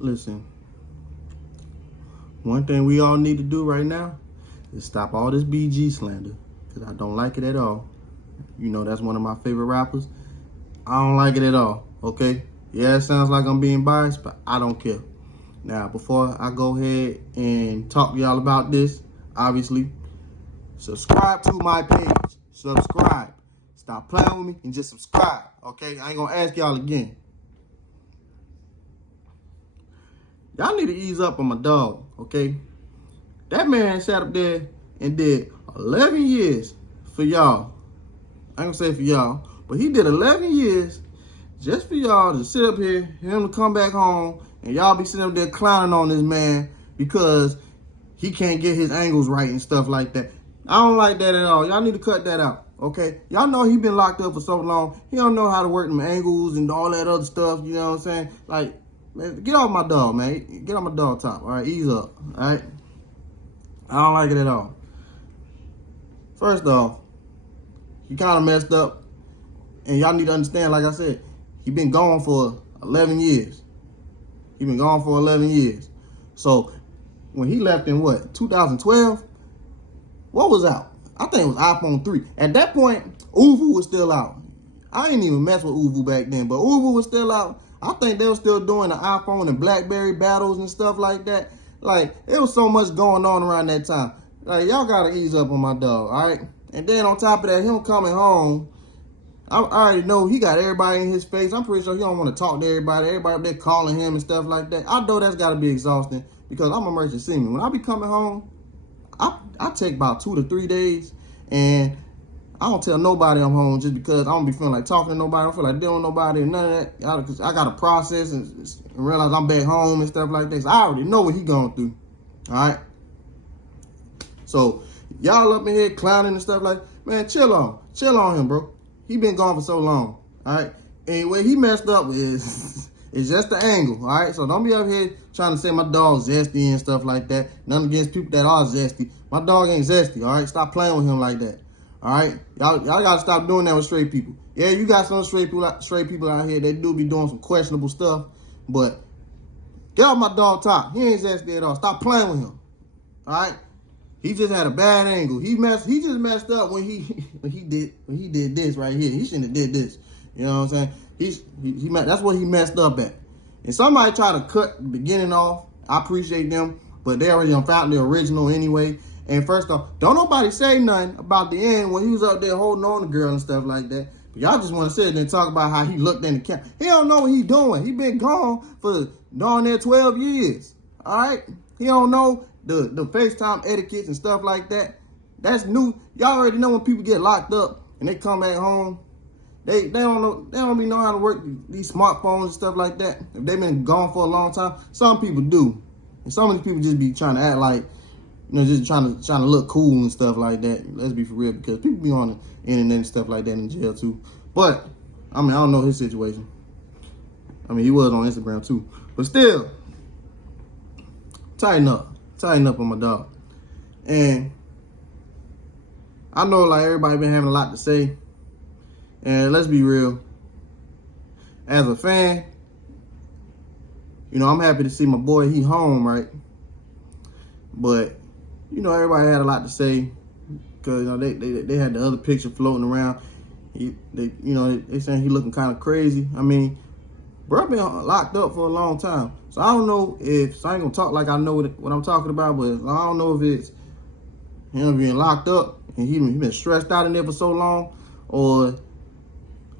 Listen, one thing we all need to do right now is stop all this BG slander, because I don't like it at all. You know, that's one of my favorite rappers. I don't like it at all, okay? Yeah, it sounds like I'm being biased, but I don't care. Now, before I go ahead and talk to y'all about this, obviously, subscribe to my page. Subscribe. Stop playing with me and just subscribe, okay? I ain't gonna ask y'all again. Y'all need to ease up on my dog, okay? That man sat up there and did 11 years for y'all. I ain't gonna say for y'all, but he did 11 years just for y'all to sit up here, him to come back home, and y'all be sitting up there clowning on this man because he can't get his angles right and stuff like that. I don't like that at all. Y'all need to cut that out, okay? Y'all know he been locked up for so long. He don't know how to work them angles and all that other stuff, you know what I'm saying? Like, man, get off my dog, man. Get off my dog top, all right? Ease up, all right? I don't like it at all. First off, he kind of messed up, and y'all need to understand, like I said, he been gone for 11 years. He been gone for 11 years. So, when he left in what, 2012? What was out? I think it was iPhone 3. At that point, Uvu was still out. I ain't even mess with Uvu back then, but Uvu was still out. I think they were still doing the iPhone and BlackBerry battles and stuff like that. Like, it was so much going on around that time. Like, y'all gotta ease up on my dog, all right? And then on top of that, him coming home, I already know he got everybody in his face. I'm pretty sure he don't want to talk to everybody. Everybody up there calling him and stuff like that. I know that's got to be exhausting because I'm a merchant seaman. When I be coming home, I take about 2 to 3 days, and I don't tell nobody I'm home just because I don't be feeling like talking to nobody. I don't feel like dealing with nobody and none of that. Cause I got to process and realize I'm back home and stuff like this. I already know what he going through. All right. So y'all up in here clowning and stuff like, man, chill on him, bro. He been gone for so long. All right. And where he messed up is just the angle. All right. So don't be up here trying to say my dog's Zesty and stuff like that. Nothing against people that are Zesty. My dog ain't Zesty. All right. Stop playing with him like that. All right. Y'all gotta stop doing that with straight people. Yeah, you got some straight people out here that do be doing some questionable stuff, but get off my dog top. He ain't Zesty at all. Stop playing with him. All right. He just had a bad angle. He just messed up when he did this right here. He shouldn't have did this. You know what I'm saying? That's what he messed up at. And somebody try to cut the beginning off. I appreciate them, but they already found the original anyway. And first off, don't nobody say nothing about the end when he was up there holding on to the girl and stuff like that. But y'all just want to sit there and talk about how he looked in the camera. He don't know what he doing. He been gone for darn near 12 years. All right? He don't know the FaceTime etiquettes and stuff like that. That's new. Y'all already know when people get locked up and they come back home, they don't even know how to work these smartphones and stuff like that. If they've been gone for a long time, some people do. And some of these people just be trying to act like, just trying to look cool and stuff like that. Let's be for real, because people be on the internet and stuff like that in jail too. But I mean, I don't know his situation. I mean, he was on Instagram too. But still, tighten up on my dog. And I know like everybody been having a lot to say. And let's be real. As a fan, I'm happy to see my boy, he home, right? But, everybody had a lot to say because, they had the other picture floating around. They saying he looking kind of crazy. I mean, bro, been locked up for a long time. So I don't know so I ain't gonna talk like I know what I'm talking about, but I don't know if it's him being locked up and he been stressed out in there for so long, or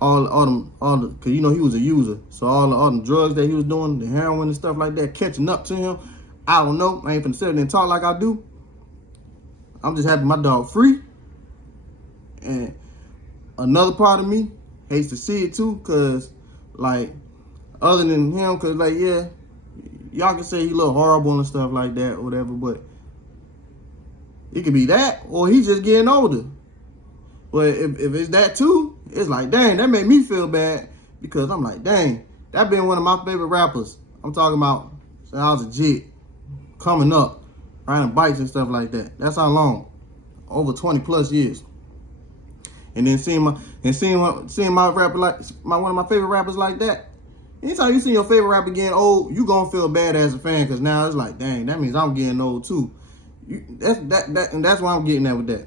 all the, cause he was a user. So all the drugs that he was doing, the heroin and stuff like that, catching up to him. I don't know. I ain't finna sit there and talk like I do. I'm just happy my dog free. And another part of me hates to see it too, cause like, other than him, cause like, yeah, y'all can say he look horrible and stuff like that or whatever, but it could be that, or he's just getting older. But if it's that too, it's like, dang, that made me feel bad, because I'm like, dang, that been one of my favorite rappers. I'm talking about since I was a jit, coming up, riding bikes and stuff like that. That's how long, over 20 plus years. And then seeing my rapper like one of my favorite rappers like that, anytime you see your favorite rapper getting old, you gonna feel bad as a fan because now it's like, dang, that means I'm getting old too. And that's why I'm getting at with that.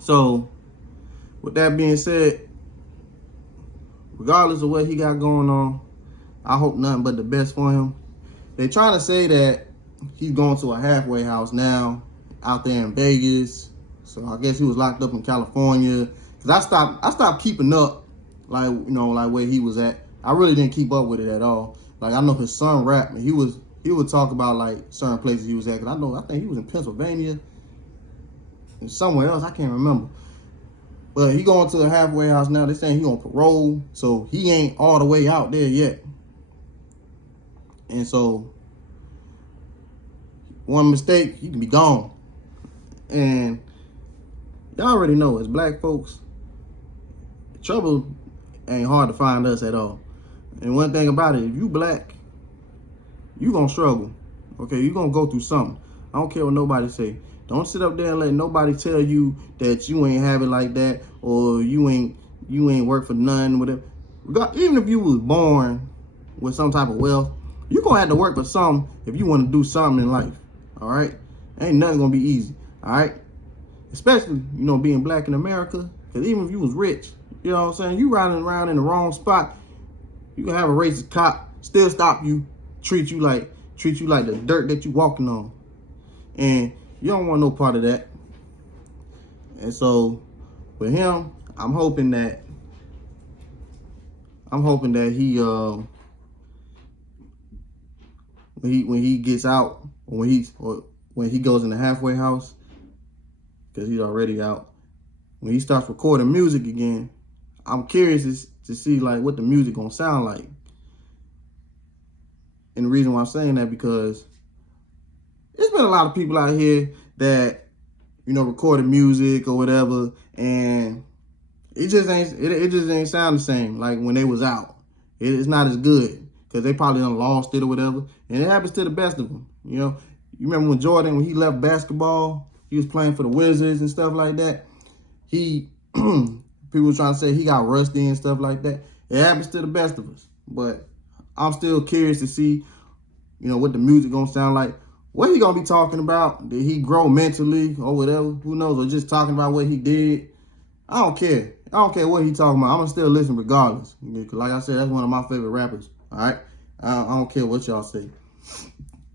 So, with that being said, regardless of what he got going on, I hope nothing but the best for him. They trying to say that he's going to a halfway house now out there in Vegas. So I guess he was locked up in California. Cause I stopped keeping up, like, you know, like where he was at. I really didn't keep up with it at all. Like, I know his son rap, and he would talk about like certain places he was at. Cause I think he was in Pennsylvania and somewhere else. I can't remember. But he going to a halfway house now. They're saying he on parole, so he ain't all the way out there yet. And so, one mistake, he can be gone. And y'all already know, as black folks, trouble ain't hard to find us at all. And one thing about it, if you black, you gonna struggle. Okay, you gonna go through something. I don't care what nobody say. Don't sit up there and let nobody tell you that you ain't have it like that, or you ain't work for none, whatever. Even if you was born with some type of wealth, you gonna have to work for something if you want to do something in life. All right, ain't nothing gonna be easy. All right, especially, you know, being black in America. Because even if you was rich, you know what I'm saying, you riding around in the wrong spot, you can have a racist cop still stop you, treat you like the dirt that you walking on, and you don't want no part of that. And so with him, I'm hoping that he when he gets out, or when he goes in the halfway house, because he's already out, when he starts recording music again, I'm curious to see like what the music gonna sound like. And the reason why I'm saying that, because there's been a lot of people out here that, you know, recorded music or whatever, and it just ain't sound the same like when they was out. It's not as good because they probably done lost it or whatever, and it happens to the best of them. You know, you remember when Jordan, when he left basketball, he was playing for the Wizards and stuff like that. People were trying to say he got rusty and stuff like that. It happens to the best of us, but I'm still curious to see, you know, what the music gonna sound like. What he gonna be talking about? Did he grow mentally or whatever? Who knows? Or just talking about what he did? I don't care. I don't care what he talking about. I'm gonna still listen regardless. Like I said, that's one of my favorite rappers. All right, I don't care what y'all say.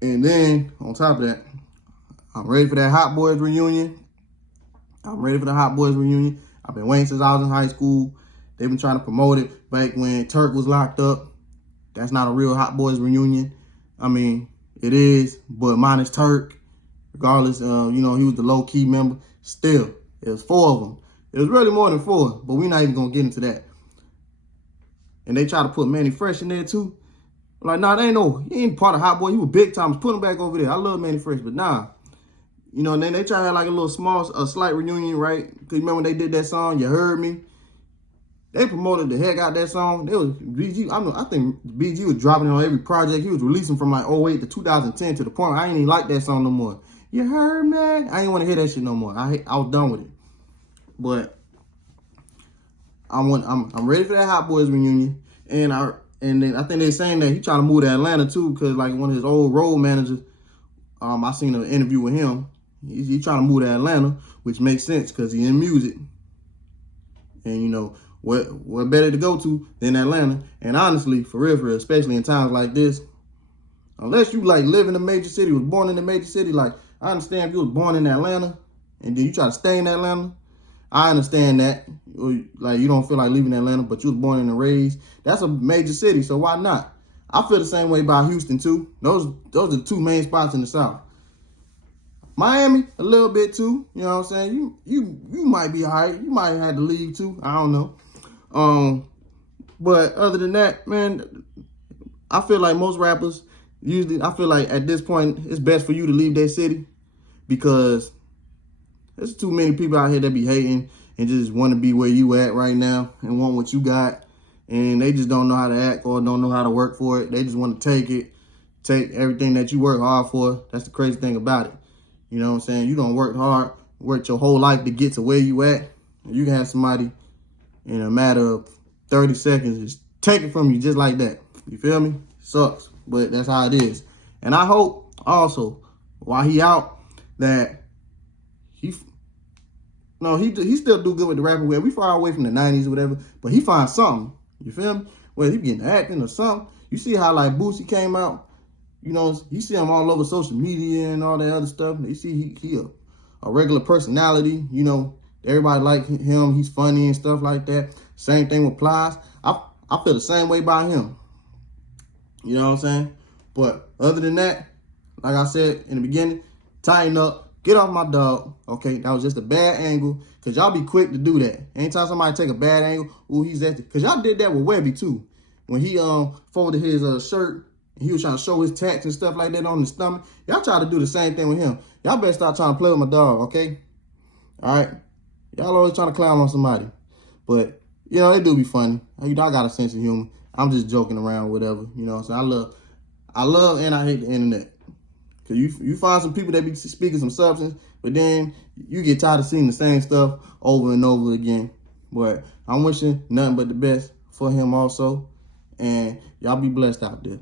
And then on top of that, I'm ready for that Hot Boys reunion. I'm ready for the Hot Boys reunion. I've been waiting since I was in high school. They've been trying to promote it back when Turk was locked up. That's not a real Hot Boys reunion. I mean, it is, but minus Turk. Regardless, you know, he was the low-key member. Still, it was 4 of them. It was really more than 4, but we're not even going to get into that. And they try to put Manny Fresh in there, too. I'm like, nah, he ain't part of Hot Boy. He was big time. Put him back over there. I love Manny Fresh, but nah. You know, and then they try to have like a little slight reunion, right? Because remember when they did that song, You Heard Me? They promoted the heck out that song. They was BG. I think BG was dropping it on every project. He was releasing from like 08 to 2010 to the point I ain't even like that song no more. You heard me? I ain't want to hear that shit no more. I was done with it. But I'm ready for that Hot Boys reunion. And then I think they're saying that he trying to move to Atlanta too, because like one of his old road managers, I seen an interview with him. He trying to move to Atlanta, which makes sense because he in music. And you know, what better to go to than Atlanta? And honestly, for real, especially in times like this, unless you like live in a major city, was born in a major city, like I understand if you was born in Atlanta and then you try to stay in Atlanta, I understand that. Like you don't feel like leaving Atlanta, but you was born and raised. That's a major city, so why not? I feel the same way about Houston too. Those are the 2 main spots in the South. Miami, a little bit too. You know what I'm saying? You might be all right. You might have to leave too. I don't know. But other than that, man, I feel like most rappers, usually, I feel like at this point, it's best for you to leave that city because there's too many people out here that be hating and just want to be where you at right now and want what you got. And they just don't know how to act or don't know how to work for it. They just want to take everything that you work hard for. That's the crazy thing about it. You know what I'm saying? You don't work hard, work your whole life to get to where you at. You can have somebody in a matter of 30 seconds just take it from you just like that. You feel me? Sucks, but that's how it is. And I hope also while he out that he still do good with the rapping. Where we far away from the 90s or whatever, but he finds something. You feel me? Whether he getting acting or something. You see how like Boosie came out. You know, you see him all over social media and all that other stuff. You see he a regular personality. You know, everybody like him. He's funny and stuff like that. Same thing with Plies. I feel the same way about him. You know what I'm saying? But other than that, like I said in the beginning, tighten up. Get off my dog. Okay, that was just a bad angle. Cause y'all be quick to do that. Anytime somebody take a bad angle, ooh, he's Zesty. Cause y'all did that with Webby too. When he folded his shirt, and he was trying to show his tats and stuff like that on his stomach. Y'all try to do the same thing with him. Y'all better start trying to play with my dog, okay? All right? Y'all always trying to clown on somebody. But, you know, it do be funny. You know, I got a sense of humor. I'm just joking around, whatever. You know what I'm saying? I love and I hate the internet. Because you find some people that be speaking some substance, but then you get tired of seeing the same stuff over and over again. But I'm wishing nothing but the best for him also. And y'all be blessed out there.